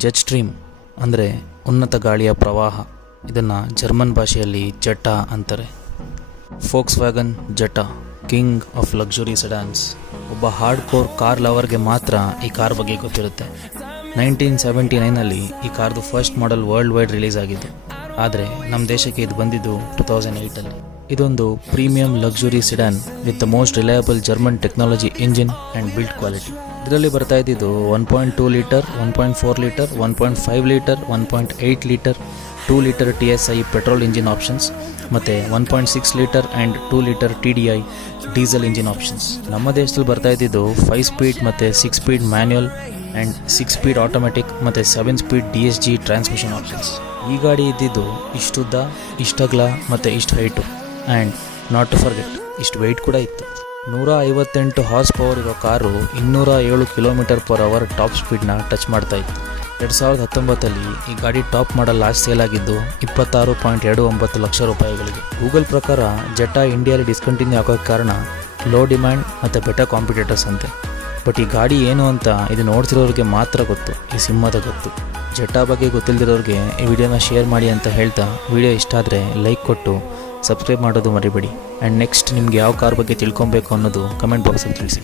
Jet stream ಅಂದರೆ ಉನ್ನತ ಗಾಳಿಯ ಪ್ರವಾಹ. ಇದನ್ನು ಜರ್ಮನ್ ಭಾಷೆಯಲ್ಲಿ ಜೆಟಾ ಅಂತಾರೆ. Volkswagen Jetta, king of luxury sedans. ಒಬ್ಬ ಹಾರ್ಡ್ ಕೋರ್ ಕಾರ್ ಲವರ್ಗೆ ಮಾತ್ರ ಈ ಕಾರ್ ಬಗ್ಗೆ ಗೊತ್ತಿರುತ್ತೆ. 1979ನಲ್ಲಿ ಈ ಕಾರ್ದು first model world wide release ಆಗಿದ್ದು, ಆದರೆ ನಮ್ಮ ದೇಶಕ್ಕೆ ಇದು ಬಂದಿದ್ದು 2008ಅಲ್ಲಿ. ಇದೊಂದು premium luxury sedan with the most reliable German technology engine and build quality. ಇದರಲ್ಲಿ ಬರ್ತಾ ಇದ್ದಿದ್ದು 1.2 litre, 1.4 litre, 1.5 litre, 1.8 litre, 2 litre TSI petrol engine options ಮತ್ತು 1.6 litre and 2 litre TDI diesel engine options. ನಮ್ಮ ದೇಶದಲ್ಲಿ ಬರ್ತಾ ಇದ್ದಿದ್ದು 5 ಸ್ಪೀಡ್ ಮತ್ತು 6 speed manual and 6 speed automatic ಮತ್ತು 7 ಸ್ಪೀಡ್ DSG ಟ್ರಾನ್ಸ್ಮಿಷನ್ ಆಪ್ಷನ್ಸ್. ಈ ಗಾಡಿ ಇದ್ದಿದ್ದು ಇಷ್ಟುದ್ದ, ಇಷ್ಟಗಲ ಮತ್ತು ಇಷ್ಟು height and not to forget ಇಷ್ಟು ವೆಯ್ಟ್ ಕೂಡ ಇತ್ತು. 158 ಹಾರ್ಸ್ ಪವರ್ ಇರೋ ಕಾರು 207 km/h ಟಾಪ್ ಸ್ಪೀಡ್ನ ಟಚ್ ಮಾಡ್ತಾ ಇತ್ತು. 2019ಅಲ್ಲಿ ಈ ಗಾಡಿ ಟಾಪ್ ಮಾಡಲ್ ಲಾಸ್ಟ್ ಸೇಲ್ ಆಗಿದ್ದು 26.29 ಲಕ್ಷ ರೂಪಾಯಿಗಳಿಗೆ. ಗೂಗಲ್ ಪ್ರಕಾರ ಜೆಟಾ ಇಂಡಿಯಾಲಿ ಡಿಸ್ಕಂಟಿನ್ಯೂ ಆಗೋಕ್ಕೆ ಕಾರಣ ಲೋ ಡಿಮ್ಯಾಂಡ್ ಮತ್ತು ಬೆಟರ್ ಕಾಂಪಿಟೇಟರ್ಸ್ ಅಂತೆ. ಬಟ್ ಈ ಗಾಡಿ ಏನು ಅಂತ ಇದು ನೋಡ್ತಿರೋರಿಗೆ ಮಾತ್ರ ಗೊತ್ತು, ಈ ಸಿಂಹದ ಗೊತ್ತು. ಜೆಟಾ ಬಗ್ಗೆ ಗೊತ್ತಿಲ್ಲದಿರೋರಿಗೆ ಈ ವಿಡಿಯೋನ ಶೇರ್ ಮಾಡಿ ಅಂತ ಹೇಳ್ತಾ, ವಿಡಿಯೋ ಇಷ್ಟ ಆದರೆ ಲೈಕ್ ಕೊಟ್ಟು ಸಬ್ಸ್ಕ್ರೈಬ್ ಮಾಡೋದು ಮರಿಬೇಡಿ. ಆ್ಯಂಡ್ ನೆಕ್ಸ್ಟ್ ನಿಮ್ಗೆ ಯಾವ ಕಾರ್ ಬಗ್ಗೆ ತಿಳ್ಕೊಬೇಕು ಅನ್ನೋದು ಕಮೆಂಟ್ ಬಾಕ್ಸಲ್ಲಿ ತಿಳಿಸಿ.